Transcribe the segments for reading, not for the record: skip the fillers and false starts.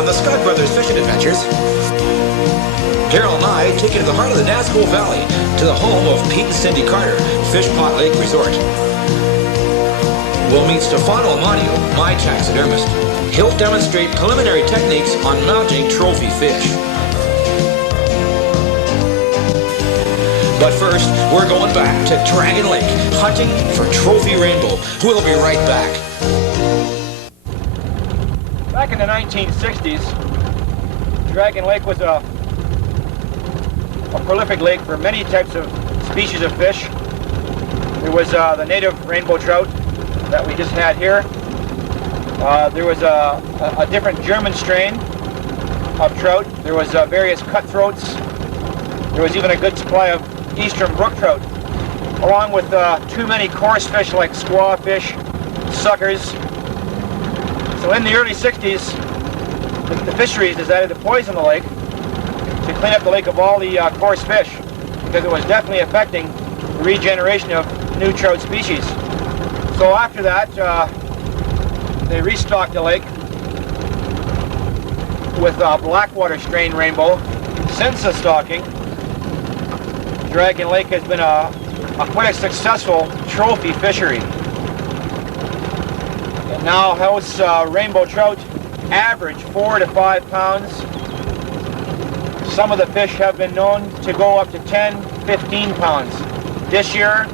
on the Scott Brothers Fishing Adventures. Daryl and I take you to the heart of the Nazco Valley, to the home of Pete and Cindy Carter, Fishpot Lake Resort. We'll meet Stefano Amanio, my taxidermist. He'll demonstrate preliminary techniques on mounting trophy fish. But first, we're going back to Dragon Lake, hunting for trophy rainbow. We'll be right back. Back in the 1960s, Dragon Lake was a prolific lake for many types of species of fish. There was the native rainbow trout that we just had here. There was a different German strain of trout. There was various cutthroats. There was even a good supply of eastern brook trout, along with too many coarse fish like squaw fish, suckers. So in the early 60s, the fisheries decided to poison the lake to clean up the lake of all the coarse fish, because it was definitely affecting the regeneration of new trout species. So after that, they restocked the lake with Blackwater strain rainbow. Since the stocking, Dragon Lake has been quite a successful trophy fishery. It now hosts rainbow trout average 4 to 5 pounds. Some of the fish have been known to go up to 10, 15 pounds. This year,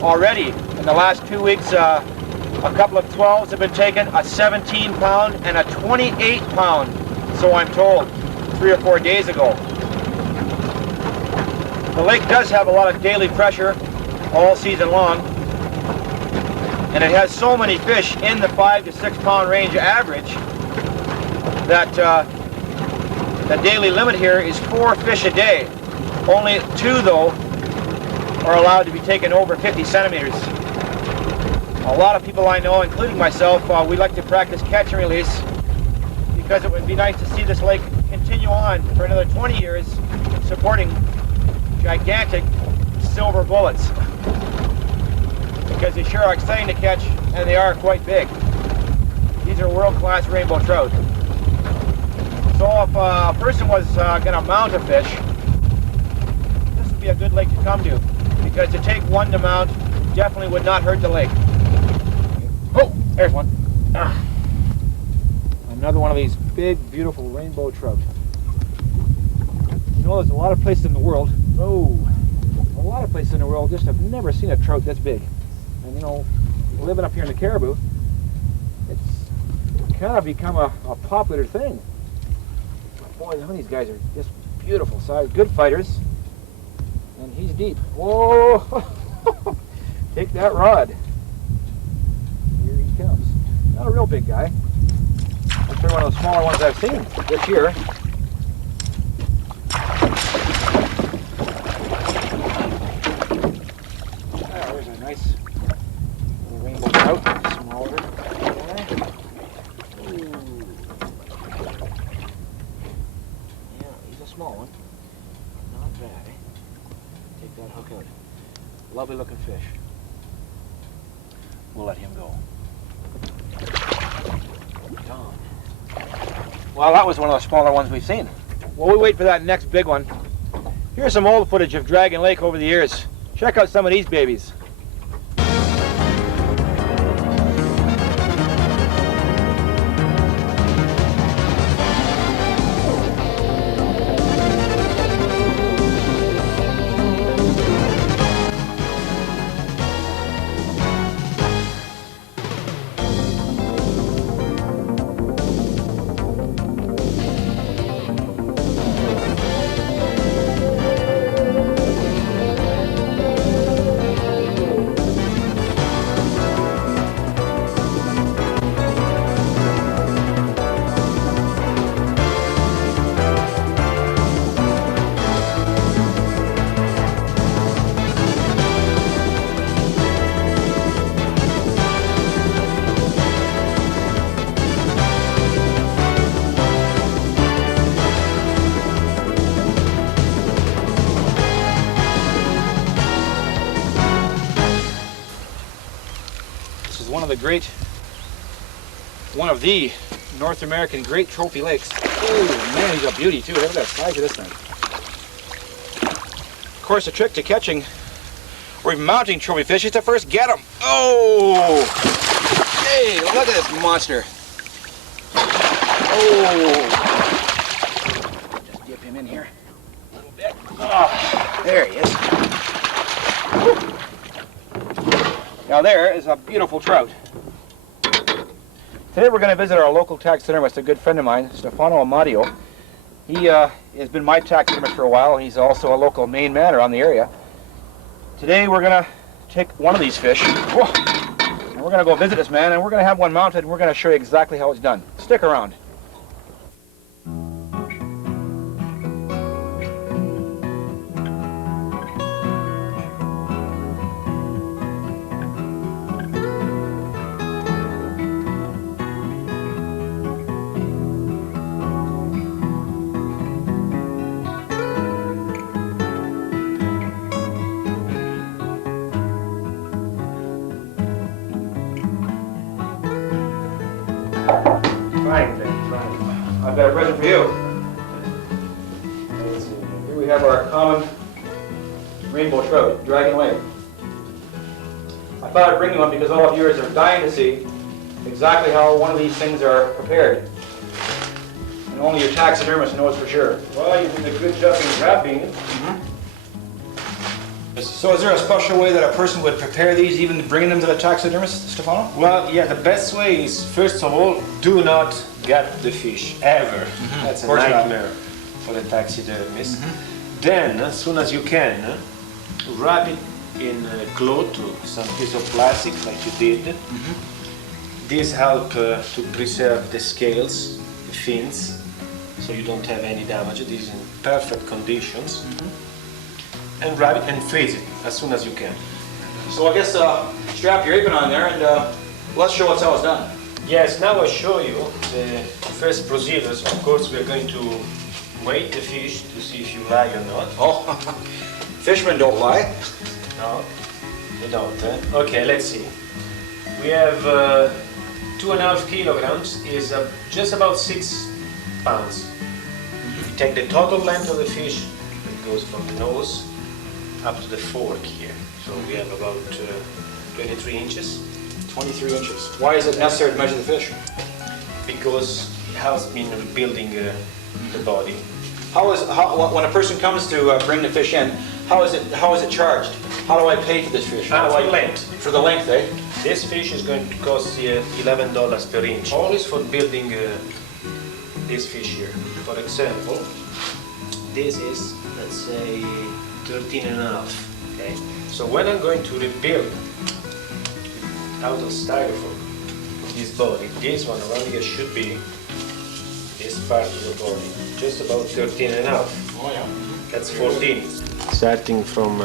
already in the last 2 weeks, a couple of 12s have been taken, a 17 pound and a 28 pound, so I'm told, 3 or 4 days ago. The lake does have a lot of daily pressure all season long, and it has so many fish in the 5 to 6 pound range average that the daily limit here is 4 fish a day. Only 2, though, are allowed to be taken over 50 centimeters. A lot of people I know, including myself, we like to practice catch and release because it would be nice to see this lake continue on for another 20 years supporting gigantic silver bullets, because they sure are exciting to catch and they are quite big. These are world-class rainbow trout. So if a person was going to mount a fish, this would be a good lake to come to, because to take one to mount definitely would not hurt the lake. Oh, there's one. Another one of these big, beautiful rainbow trout. You know, there's a lot of places in the world, a lot of places in the world just have never seen a trout this big. And you know, living up here in the Caribou, it's kind of become a popular thing. Boy, some of these guys are just beautiful size, good fighters. And he's deep. Whoa! Take that rod. Here he comes. Not a real big guy. I'm sure one of the smaller ones I've seen this year. There's a nice little rainbow trout, smaller. Small one, not bad, eh? Take that hook out. Lovely looking fish. We'll let him go. Gone. Well, that was one of the smaller ones we've seen. While we wait for that next big one, here's some old footage of Dragon Lake over the years. Check out some of these babies. One of the North American Great Trophy Lakes. Oh man, he's a beauty too. Look at that size of this thing. Of course, the trick to catching or even mounting trophy fish is to first get them. Oh! Hey, look at this monster. Oh! Just dip him in here a little bit. Oh, there he is. Now there is a beautiful trout. Today we're going to visit our local taxidermist, a good friend of mine, Stefano Amadio. He has been my taxidermist for a while. He's also a local Maine man around the area. Today we're going to take one of these fish, and we're going to go visit this man, and we're going to have one mounted, and we're going to show you exactly how it's done. Stick around. Fine, then, fine. I've got a present for you. Here we have our common rainbow trout, dragon lake. I thought I'd bring you one because all of viewers are dying to see exactly how one of these things are prepared. And only your taxidermist knows for sure. Well, you did a good job in wrapping it. So is there a special way that a person would prepare these, even bringing them to the taxidermist, Stefano? Well, yeah, the best way is, first of all, do not gut the fish, ever. That's a nightmare for the taxidermist. Then, as soon as you can, wrap it in a cloth or some piece of plastic like you did. This helps to preserve the scales, the fins, so you don't have any damage. It is in perfect conditions. And wrap it and freeze it as soon as you can. So I guess strap your apron on there and let's show us how it's done. Yes, now I'll show you the first procedures. Of course, we're going to weigh the fish to see if you lie or not. Oh, fishermen don't lie. No, they don't. Okay, let's see. We have 2.5 kilograms, is just about 6 pounds. You take the total length of the fish, it goes from the nose up to the fork here. So we have about 23 inches. 23 inches. Why is it necessary to measure the fish? Because it helps me in rebuilding the body. When a person comes to bring the fish in, how is it charged? How do I pay for this fish? For length. For the length, eh? This fish is going to cost you $11 per inch. Always for building this fish here. For example, this is, let's say, 13.5. Okay. So when I'm going to rebuild out of styrofoam this body, this one around here should be this part of the body, just about 13.5. Oh yeah. That's 14. Starting from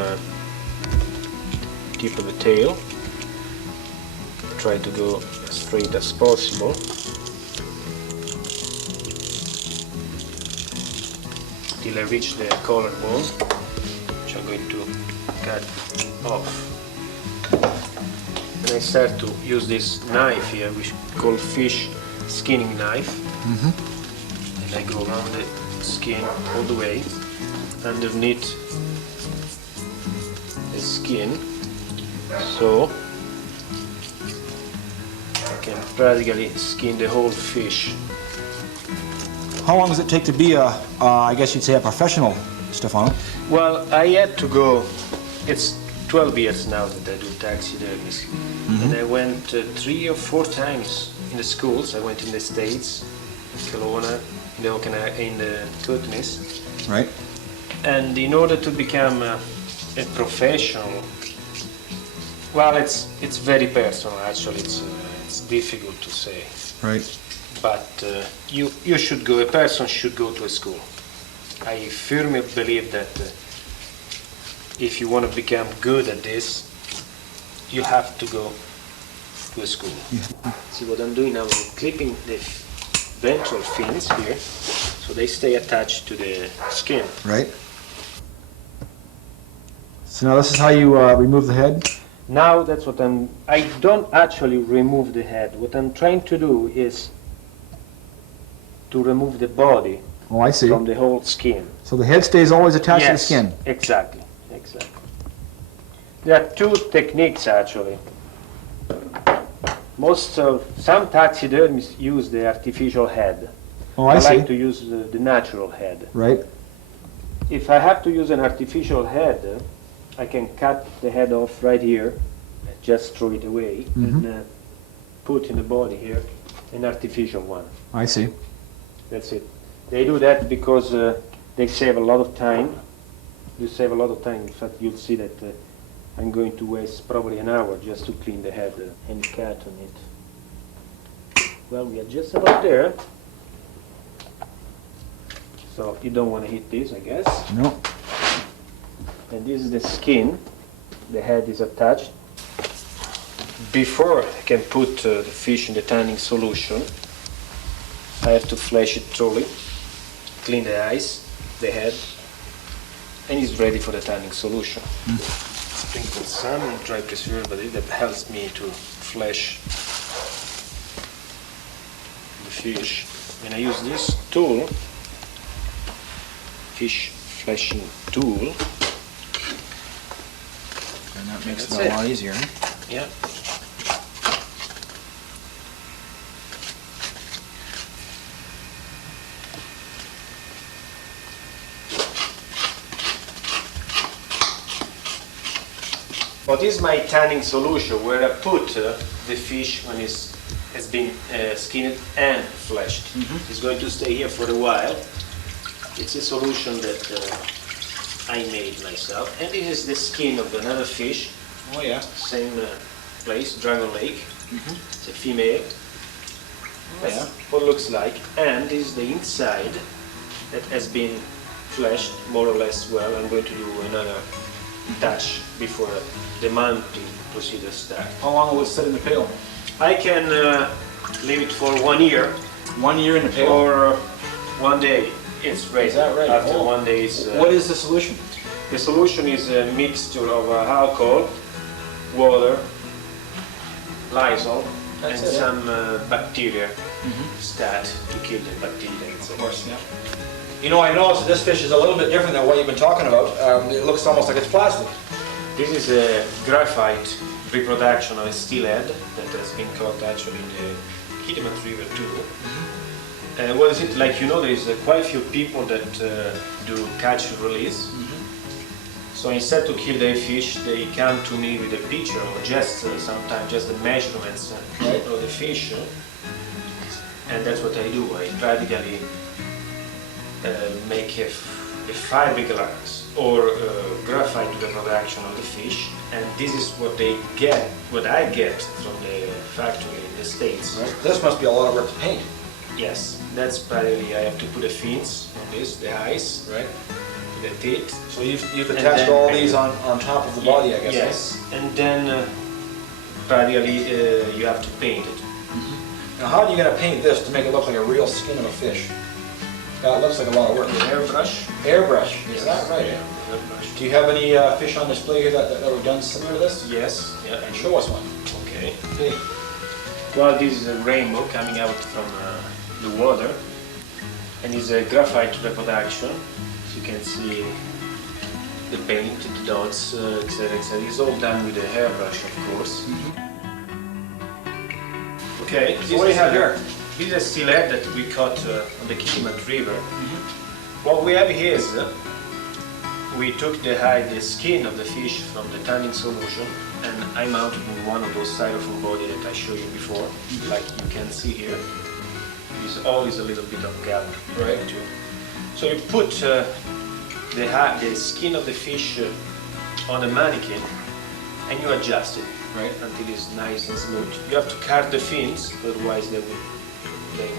tip of the tail, try to go as straight as possible. Till I reach the collarbone, which I'm going to cut off. And I start to use this knife here, which we call fish skinning knife. And I go around the skin all the way underneath the skin, so I can practically skin the whole fish. How long does it take to be I guess you'd say a professional, Stefano? Well, I had to go, it's 12 years now that I do taxidermy. And I went 3 or 4 times in the schools. I went in the States, Kelowna, in the Kootenays. Right. And in order to become a professional, well, it's very personal. Actually, it's difficult to say. Right. But you should go. A person should go to a school. I firmly believe that if you want to become good at this, you have to go to a school. See what I'm doing now? I'm clipping the ventral fins here, so they stay attached to the skin. Right. So now this is how you remove the head? Now that's what I don't actually remove the head. What I'm trying to do is to remove the body Oh, I see. from the whole skin. So the head stays always attached to the Yes, skin. exactly, exactly. There are two techniques actually. Some taxidermists use the artificial head. Oh, I see. like to use the natural head. Right. If I have to use an artificial head, I can cut the head off right here, just throw it away, and put in the body here an artificial one. I see. That's it. They do that because they save a lot of time. You save a lot of time. In fact, you'll see that I'm going to waste probably an hour just to clean the head and cut on it. Well, we are just about there. So you don't want to hit this, I guess. No. And this is the skin. The head is attached. Before I can put the fish in the tanning solution, I have to flash it thoroughly, clean the eyes, the head, and it's ready for the tanning solution. Sprinkle some dry preservative that helps me to flash the fish. And I use this tool, fish flashing tool. And that makes That's it a it. lot easier. Yeah. Well, this is my tanning solution where I put the fish when it has been skinned and fleshed. It's going to stay here for a while. It's a solution that I made myself. And this is the skin of another fish. Oh, yeah. Same place, Dragon Lake. It's a female. That's yeah. what it looks like. And this is the inside that has been fleshed more or less well. I'm going to do another touch before the mounting procedure starts. How long will it sit in the pail? I can leave it for 1 year 1 year in the pail. or 1 day. It's ready. Is that right? After Oh. 1 day, it's, What is the solution? the solution is a mixture of alcohol, water, Lysol, That's and it. some bacteria stat to kill the bacteria. Of course, yeah. You know, I noticed that this fish is a little bit different than what you've been talking about. It looks almost like it's plastic. This is a graphite reproduction of a steelhead that has been caught actually in the Fishpot River too. What is it like? You know, there is quite a few people that do catch and release. So instead to kill their fish, they come to me with a picture or just sometimes just the measurements of the fish, and that's what I do. I practically make a fiberglass or graphite reproduction of the fish, and this is what they get, what I get from the factory in the States. Right. This must be a lot of work to paint. Yes, that's practically, I have to put a fins on this, the eyes, Right. the teeth. So you've And attached then- all these on top of the body, I guess. Yes, and then practically you have to paint it. Now, how are you going to paint this to make it look like a real skin of a fish? That looks like a lot of work. Airbrush. Airbrush, is that right? Yeah, airbrush. Do you have any fish on display here that were done similar to this? Yes, yeah. And show us one. Okay. Okay. Well, this is a rainbow coming out from the water, and it's a graphite reproduction. So you can see the paint, the dots, etc., etc. It's all done with a hairbrush, of course. Okay. So what do you have here? This is a steelhead that we caught on the Fishpot River. What we have here is we took the skin of the fish from the tanning solution, and I mounted in one of those styrofoam body that I showed you before, like you can see here. There's always a little bit of gap, right? So you put the skin of the fish on a mannequin, and you adjust it, right, until it's nice and smooth. You have to cut the fins, otherwise they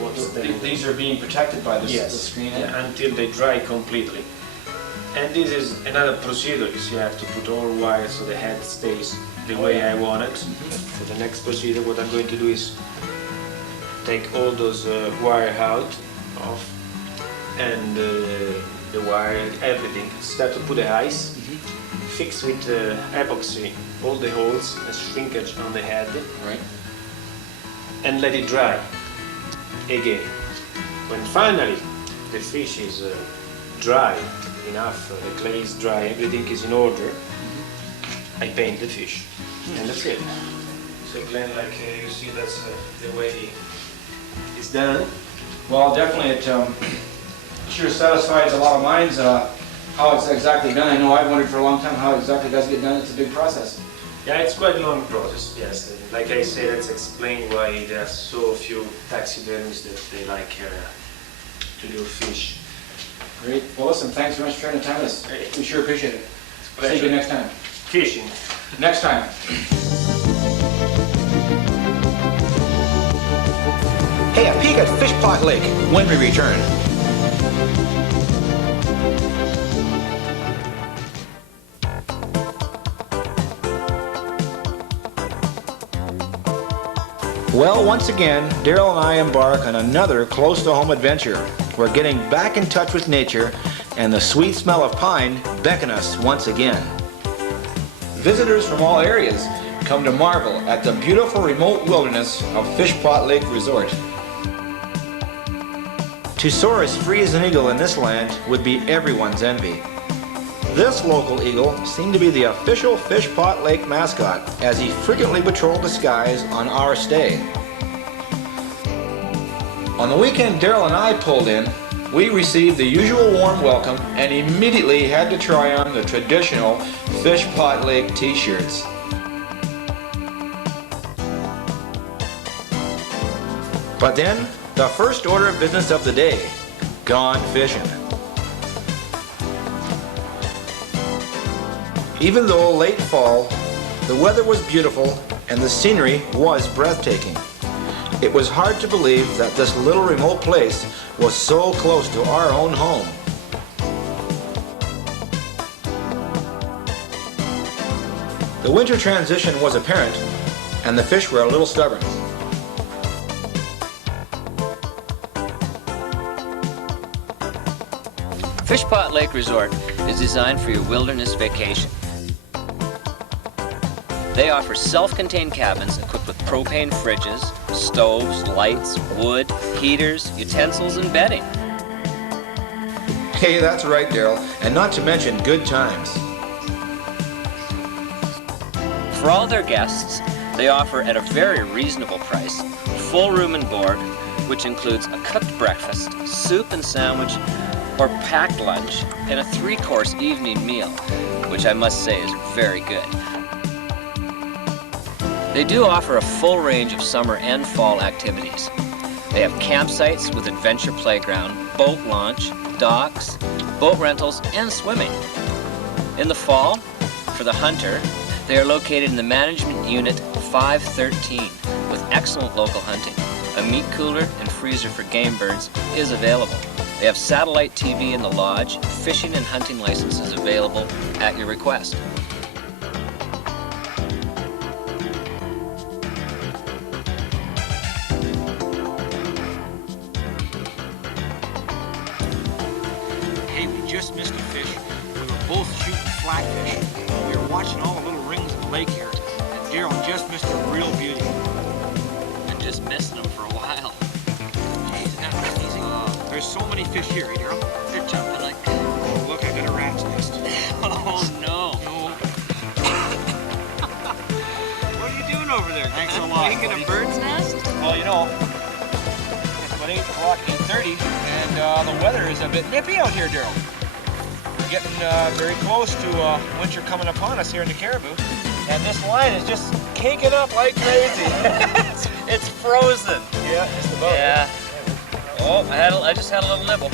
won't stand. These are being protected by this, Yes, this screen. yeah, until they dry completely. And this is another procedure, because you have to put all wires so the head stays the way I want it. For the next procedure, what I'm going to do is take all those wire off, and the wire, everything. Start to put the ice, fix with epoxy all the holes and shrinkage on the head, Right. and let it dry again. When finally the fish is dry enough, the clay is dry, everything is in order, I paint the fish. And that's it. So Glen, like you see, that's the way it's done. Well, definitely it sure satisfies a lot of minds how it's exactly done. I know I've wondered for a long time how it exactly does get done. It's a big process. Yeah, it's quite a long process, yes. Like I say, that's explain why there are so few taxidermists that they like to do fish. Great. Well, listen, thanks very much for sharing the time with us. Hey. We sure appreciate it. It's a See you pleasure. next time. Fishing. Next time. Hey, a peek at Fishpot Lake when we return. Well, once again, Daryl and I embark on another close-to-home adventure. We're getting back in touch with nature, and the sweet smell of pine beckon us once again. Visitors from all areas come to marvel at the beautiful remote wilderness of Fishpot Lake Resort. To soar as free as an eagle in this land would be everyone's envy. This local eagle seemed to be the official Fishpot Lake mascot as he frequently patrolled the skies on our stay. On the weekend Daryl and I pulled in, we received the usual warm welcome and immediately had to try on the traditional Fishpot Lake t-shirts. But then, the first order of business of the day, gone fishing. Even though late fall, the weather was beautiful and the scenery was breathtaking. It was hard to believe that this little remote place was so close to our own home. The winter transition was apparent, and the fish were a little stubborn. Fishpot Lake Resort is designed for your wilderness vacation. They offer self-contained cabins equipped with propane fridges, stoves, lights, wood, heaters, utensils, and bedding. Hey, that's right, Daryl, and not to mention good times. For all their guests, they offer at a very reasonable price full room and board, which includes a cooked breakfast, soup and sandwich, or packed lunch, and a 3-course evening meal, which I must say is very good. They do offer a full range of summer and fall activities. They have campsites with adventure playground, boat launch, docks, boat rentals, and swimming. In the fall, for the hunter, they are located in the Management Unit 513 with excellent local hunting. A meat cooler and freezer for game birds is available. They have satellite TV in the lodge, fishing and hunting licenses available at your request. Hey, we just missed a fish. We were both shooting flatfish. We were watching all the little rings in the lake here, and Daryl just missed a real beauty. And just missing them for a while. Jeez, that was easy. There's so many fish here, eh, Daryl? They're jumping like... Oh, look, I got a rat's nest. Oh, no. No. What are you doing over there? Thanks a lot, Making buddy. a bird's nest? Well, you know, it's about 8 o'clock, 8:30, and the weather is a bit nippy out here, Daryl. We're getting very close to winter coming upon us here in the Caribou, and this line is just caking up like crazy. It's frozen. Yeah, just about. Yeah. Oh, I just had a little nibble.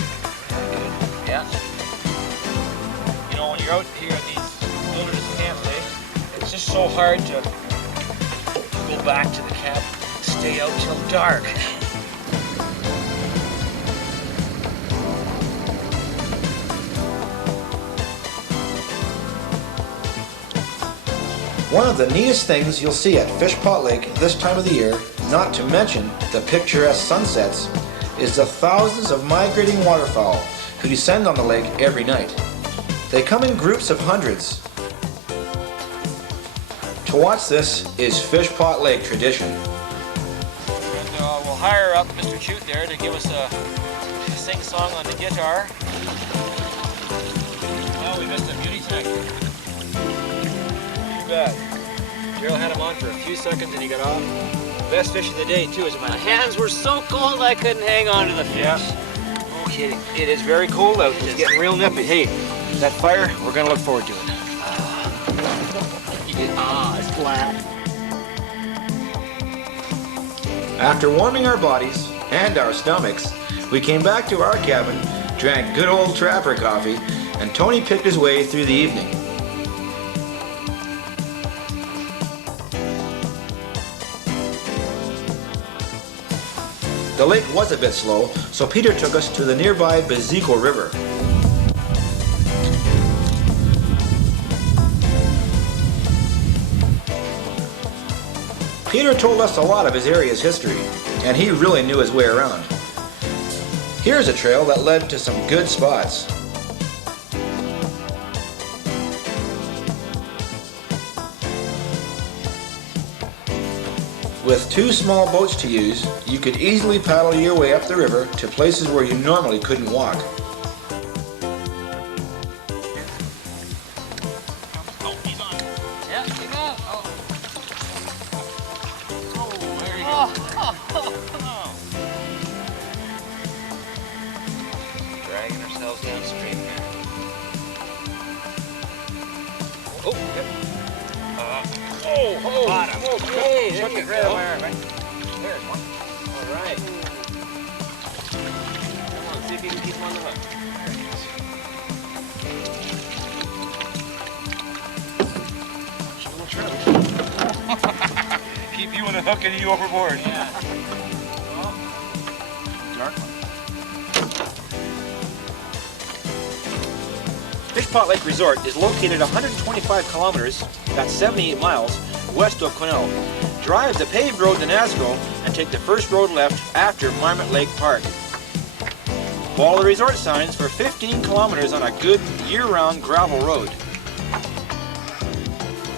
Yeah. You know, when you're out here at these wilderness camps, it's just so hard to go back to the camp, stay out till dark. One of the neatest things you'll see at Fishpot Lake this time of the year, not to mention the picturesque sunsets, is the thousands of migrating waterfowl who descend on the lake every night. They come in groups of hundreds. To watch this is Fishpot Lake tradition. And we'll hire up Mr. Trout there to give us a sing-song on the guitar. Oh, we missed a beauty tonight. Too bad. Daryl had him on for a few seconds and he got off. Best fish of the day, too, as a matter My of fact. hands were so cold I couldn't hang on to the fish. Yeah. No kidding. It is very cold out. It's getting real nippy. Hey, that fire, we're going to look forward to it. It's flat. After warming our bodies and our stomachs, we came back to our cabin, drank good old trapper coffee, and Tony picked his way through the evening. The lake was a bit slow, so Peter took us to the nearby Bazeko River. Peter told us a lot of his area's history, and he really knew his way around. Here's a trail that led to some good spots. With 2 small boats to use, you could easily paddle your way up the river to places where you normally couldn't walk. Oh, he's on. Yeah, you go. Oh. Oh, there you go. Dragging ourselves downstream here. Oh, yep. Oh, Bottom. smoke. Hey, there Took you it right go. on my arm, right? There's one. All right. Come on, see if you can keep him on the hook. Keep you on the hook and you overboard. Yeah. Dark one. Fishpot Lake Resort is located 125 kilometers, that's 78 miles, west of Quesnel. Drive the paved road to Nasco and take the first road left after Marmot Lake Park. Follow the resort signs for 15 kilometers on a good year-round gravel road.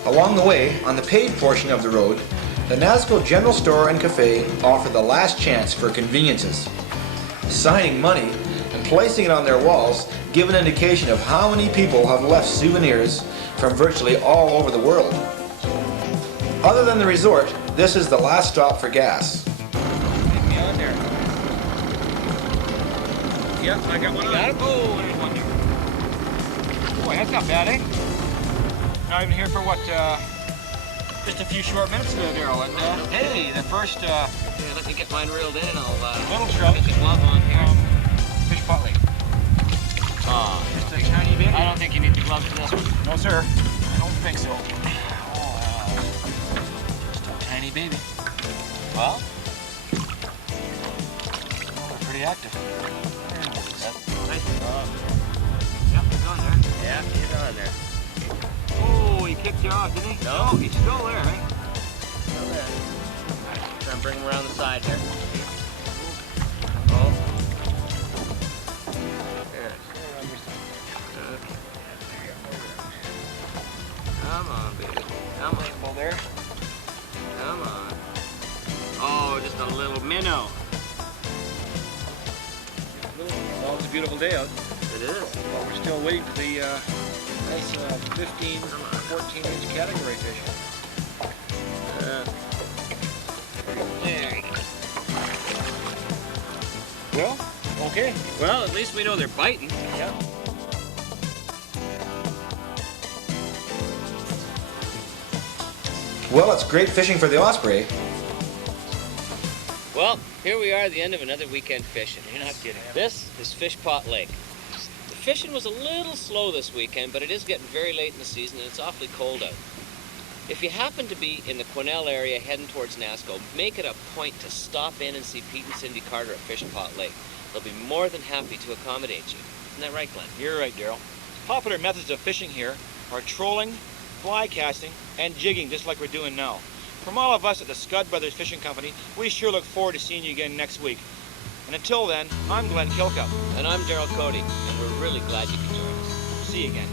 Along the way, on the paved portion of the road, the Nasco General Store and Cafe offer the last chance for conveniences. Signing money and placing it on their walls give an indication of how many people have left souvenirs from virtually all over the world. Other than the resort, this is the last stop for gas. Get me on there. Yep, I got one on. Got him? Oh, there's one there. Boy, that's not bad, eh? Not even here for what, just a few short minutes ago, Daryl. And, hey, the first, Yeah, let me get mine reeled in and I'll little trout get the glove on here. Fishpot Lake. Oh, Just a tiny bit. I don't think you need the gloves for this one. No, sir. I don't think so. Oh, just a tiny baby. Well, Oh, pretty active. nice. Yep, he's on there. Yeah, he's on there. Oh, he kicked you off, didn't he? No. Oh, he's still there, right? Still there. Try and bring him around the side here. Oh. There. Come on, baby. Come on. Well, there. Come on. Oh, just a little minnow. Well, it's a beautiful day out, It is. but we're still waiting for the nice 15, 14-inch category fish. There you go. Well, okay. Well, at least we know they're biting. Yeah. Well, it's great fishing for the osprey. Well, here we are at the end of another weekend fishing. You're not kidding. This is Fishpot Lake. The fishing was a little slow this weekend, but it is getting very late in the season and it's awfully cold out. If you happen to be in the Quesnel area heading towards Nasco, make it a point to stop in and see Pete and Cindy Carter at Fishpot Lake. They'll be more than happy to accommodate you. Isn't that right, Glenn? You're right, Daryl. Popular methods of fishing here are trolling, fly casting, and jigging, just like we're doing now. From all of us at the Scud Brothers Fishing Company, we sure look forward to seeing you again next week. And until then, I'm Glen Kilcup. And I'm Daryl Cody, and we're really glad you could join us. See you again.